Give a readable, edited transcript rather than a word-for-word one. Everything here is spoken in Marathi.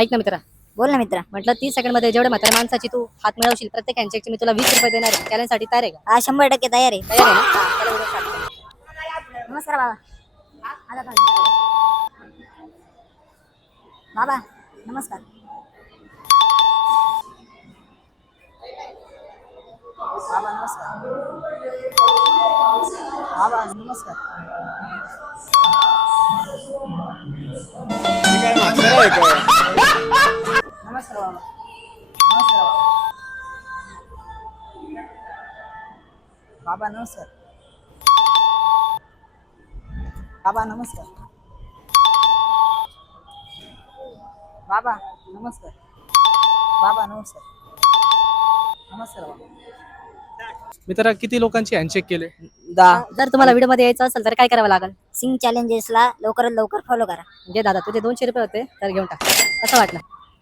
ऐक ना मित्रा, बोल ना मित्रा. म्हटलं 30 सेकंड मध्ये जेवढे म्हाताऱ्या माणसाची तू हात मिळवशील प्रत्येक हँडशेकचे मी तुला 20 रुपये देणार आहे. चॅलेंज साठी तयार आहे का? हा 100% तयार आहे. तयार आहे ना? हा, चला व्हिडिओ स्टार्ट करू. नमस्कार बाबा. आला का? बाबा नमस्कार. बाबा नमस्कार. बाबा नमस्कार. नमस्कार बाबा. नमस्कार बाबा. बाबा नमस्कार. बाबा नमस्कार. बाबा नमस्कार. बाबा नमस्कार. नमस्कार बाबा. मित्रा किती लोकांची हँडशेक केले? 10. जर तुम्हाला व्हिडिओ मध्ये यायचं असेल तर काय करावं लागेल? सिंग चॅलेंजेसला लवकरात लवकर फॉलो करा. म्हणजे दादा तुझे 200 रुपये होते तर घेऊन टाक. कसं वाटलं?